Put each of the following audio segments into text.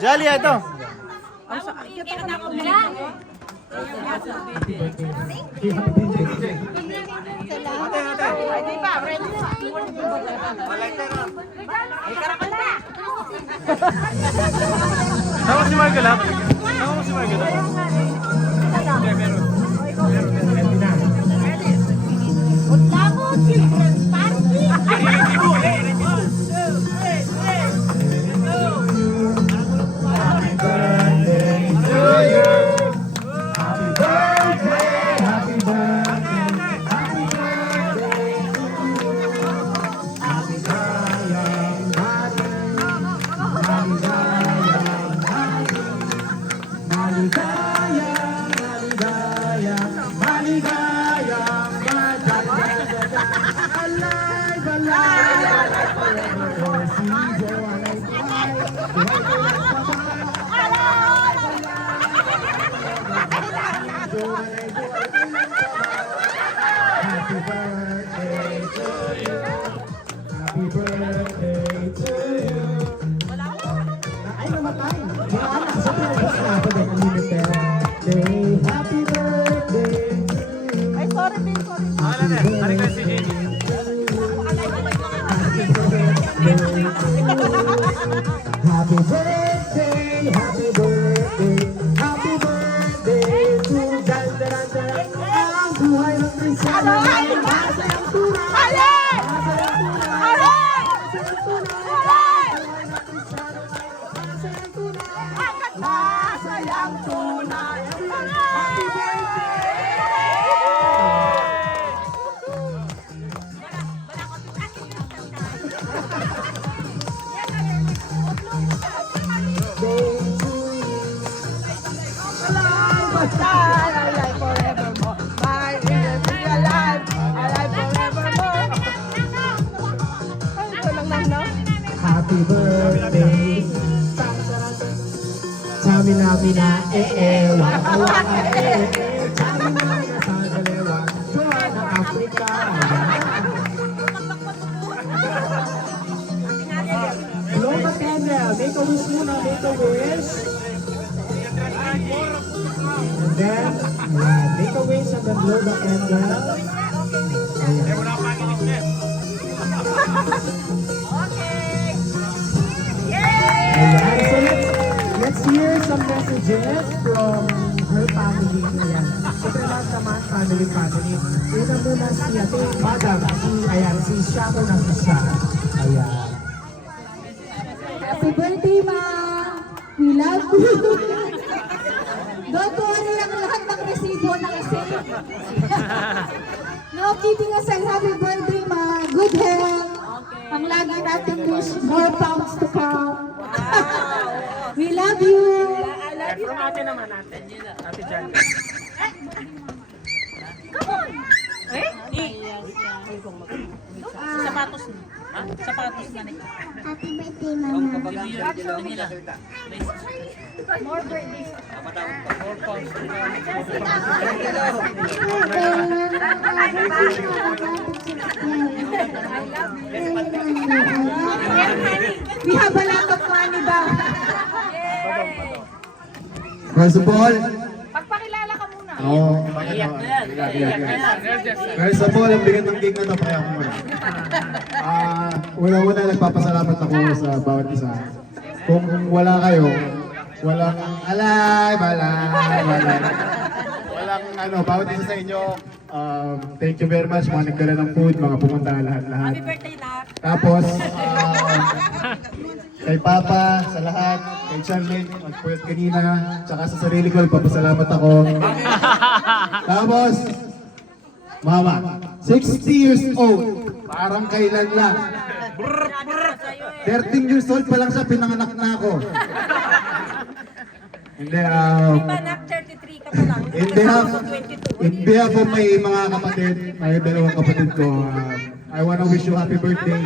Jolly, ito. Sama si Margala? Sama mo si Margala? Hindi, meron. Happy birthday. Samina-mina, waka waka, Samina-mina sa kalewa, Joa ng Africa. Blow the candle, make a wish muna, make a wish. And then, make a wish and then blow the candle. Ayan, so let's hear some messages from her family. Ayan. Siyempre lahat naman, family. Una muna si ate, madam, si Shako na siya. Ayan. Happy birthday, Ma! We love you! Don't worry lang lahat ng resibo na kasi. No kidding aside, happy birthday, Ma! Good health! Ang lagi natin wish, more pounds to come. We love you! From ate naman natin. Ate Jan. Come on! Sapatos na. Sapatos na rin. Happy birthday, Mama. More birthdays. We have a lot of money daw. First of all, Pagpakilala ka muna. First of all, ang bigat ng cake na ito, kaya ako muna. Una-una, nagpapasalamat ako sa bawat isa. Kung wala kayo, walang walang bawat isa sa inyo, thank you very much, mga nagdala ng food, mga pumunta lahat-lahat. Happy birthday lahat. Tapos, kay Papa, sa lahat, kay Charlene, mag-puyat kanina, tsaka sa sarili ko, nagpapasalamat ako. Tapos, Mama, 60 years old, parang kailan lang. 13 years old pa lang siya, pinanganak na ako. Hindi, Anak, 33 ka pa lang. in behalf of my mga kapatid, may dalawang kapatid ko, I wanna wish you happy birthday.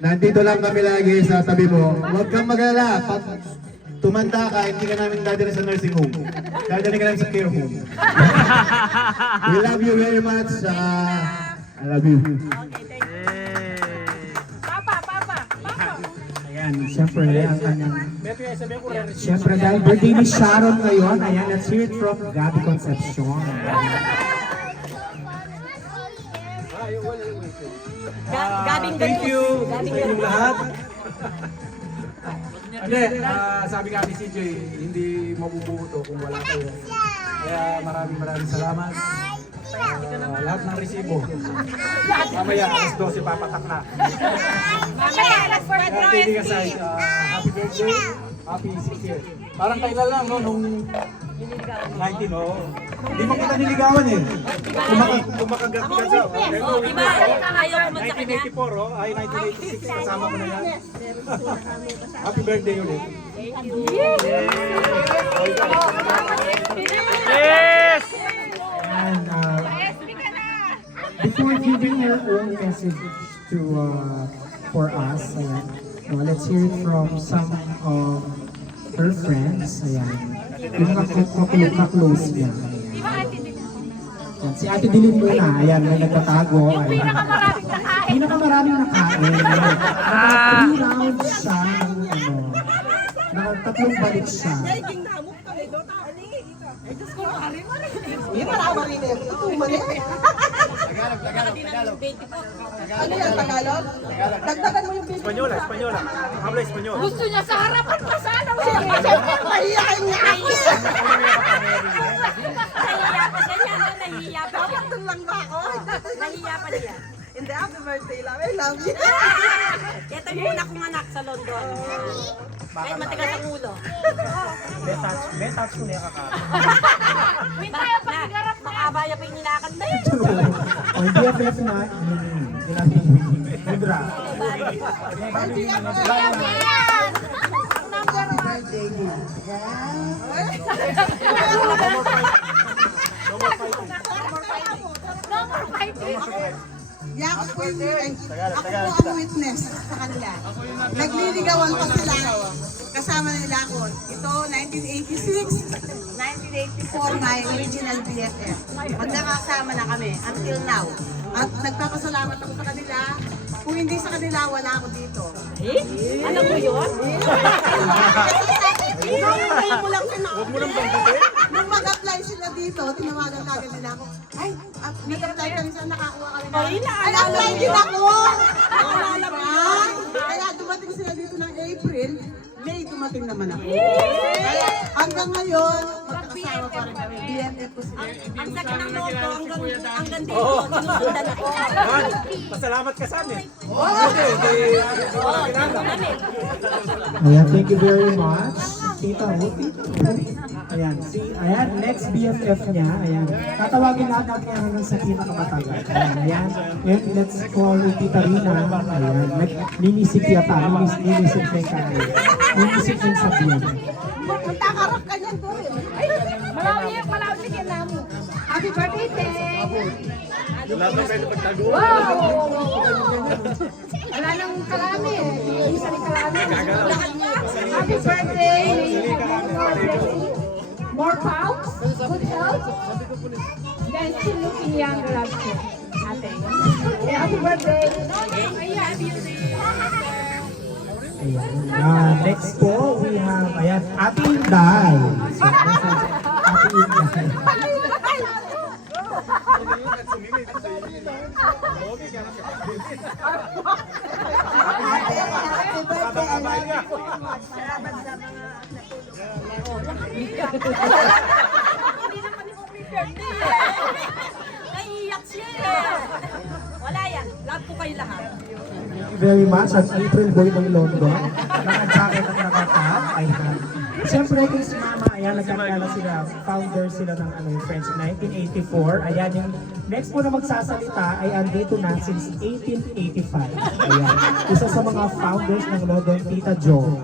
Nandito lang kami lagi sa tabi mo. Huwag kang mag-alala. Pag tumanda ka, hindi ka namin dadali sa nursing home. Dadali ka namin sa care home. We love you very much. I love you. Okay, thank you. Papa. Ayan. Ayan, siyempre, ang kanyang... Siyempre, dahil birthday ni Sharon ngayon, ayan, let's hear it from Gabby Concepcion. Gabing Thank you. Gabing Sa inyong lahat. Hindi, sabi nga ni CJ, hindi mabubuo to kung wala kayo. Kaya maraming salamat. Lahat ng resibo. Mamaya, alas 12 papatak na. Kaya kidding aside, happy birthday, happy 6 years. Parang kailan lang, no, nung 19, oh. Hindi mo kita niligawan eh. Kumakagat ka sa. Diba? Ayaw ko man sa kanya. 1984, oh. Ay, 1986, kasama ko na yan. Happy birthday ulit. Yes! And before giving her own message to for us, ayan, let's hear it from some of her friends. Ayan, yung kaklose niya. Ayan, si Ate Dilin muna, ayan, may nagtatago. Yung pinakamaraming nakain. Naka 3 rounds siya ng naka 3 balik siya. Ano yan, Tagalog? Dagdagan mo yung baby. Espanyola, Espanyola. Habla Espanyola. Gusto niya sa harapan pa sana. Siyempre, mahihayin niya ako. Nahiya pa siya niya. Nahiya pa siya. Doon lang ba ako? Nahiya pa niya. Hindi, happy birthday lang. I love you. Ito yung una kong anak sa London. Kahit matigas ang ulo. May touch ko niya kakaka. Makabaya pa yung nilakad na yun. O BFF na, Hydra. Ako po ang witness sa kanila. Nagliligawan pa sila. Kasama nila ako. Ito, 1986, 1984, my original BFF. Magkakasama na kami until now. At nagpapasalamat ako sa kanila. Kung hindi sa kanila, wala ako dito. Alam mo yun? Huwag mo lang pinakapin. Nung mag-apply sila dito, tinawagan kagad nila ako. Ay, nag-apply kami sa nakakuha kami na. Ay, apply din ako! Naalala mo yan? Kaya dumating sila dito ng April, May dumating naman ako. Kaya hanggang ngayon, magkakasama pa rin kami. BFF ko sila. Ang sakit ng loob ko hanggang dito. Sinusundan ako. Pasalamat ka sa amin. Ayan, thank you very much. Tita Ruth. Ayan, ayan, next BFF niya. Ayan, tatawagin natin niya hanggang sa pinakamatagal. Ayan, and let's call Tita Rina. Ayan, ninisip niya pa. Ninisip niya ka. Ninisip niya sabihin. Magtakarap ka niyan doon. Malawi, sige na mo. Happy birthday, Tek! Lahat na pwede pagtago. Wow! Wala nang kalami eh. Isa ni kalami. Happy birthday! More pounds, good health, then still looking younger also. Ate. Happy birthday! Ayan, next po, we have, ayan, Ate Inday. Ate Inday. Naiiyak siya eh. Wala yan. Love ko kayo lahat. Thank you very much. At April Boy ng London. Naka-jacket at naka-cap. Ayan. Siyempre kung si Mama, ayan, nagkakala sila, founder sila ng Friends in 1984. Ayan, yung next po na magsasalita ay andito na since 1885. Ayan, isa sa mga founders ng London, Tita Jo.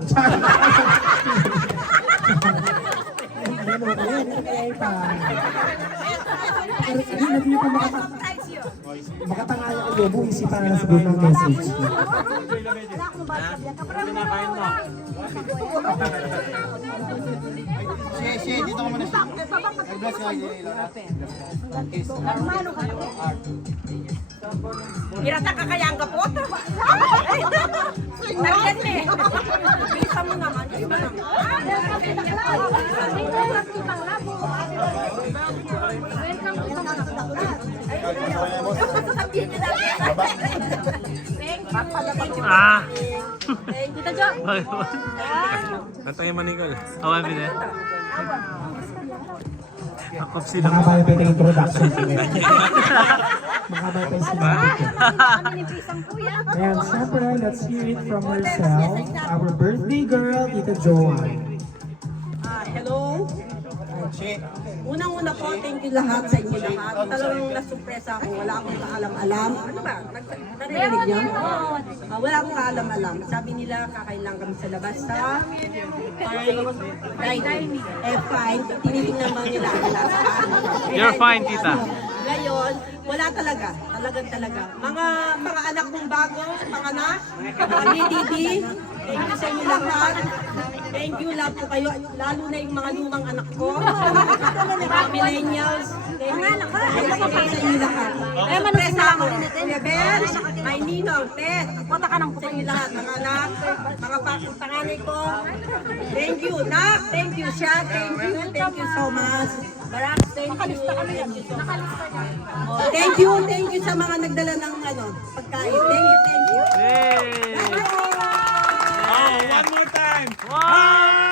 Makatangaya ko yun, buisipan na siguro ng message. Hirata ka kaya ang kapot? Nandiyan eh. Bisa mo naman. Bisa mo naman. Ah! Tita Jo. Natangin mo, Nicole. Awan mo na. Ako sila. Mahaba yung pwedeng introduction ko ngayon. Mahaba pa yung sinabi ko. And syempre, let's hear it from herself. Our birthday girl, Tita Joanne. Hello. Unang-una po, thank you lahat sa inyo lahat. Talagang nasurpresa ako. Wala akong kaalam-alam. Ano ba? Narinig niyo? Wala akong kaalam-alam. Sabi nila, kakailang kami sa labas sa dining. Fine. Tinitingnan ba nila ako nasa You're fine, tita. Ngayon, wala talaga. Talaga. Mga anak kong bago, mga anak, mga DDD, thank you sa inyo lahat. Thank you, love po kayo. Lalo na yung mga lumang anak ko. Mga millennials. Thank you sa inyo lahat. Kaya manusin ako. Kuya Ben, may ninong, Pet. Punta ka ng sa inyo lahat. Mga anak, mga panganay ko. Thank you, Nak. Thank you, Sha. Thank you so much. Barak, thank you. Thank you sa mga nagdala ng pagkain. Thank you. Hey! Oh, one more time! One!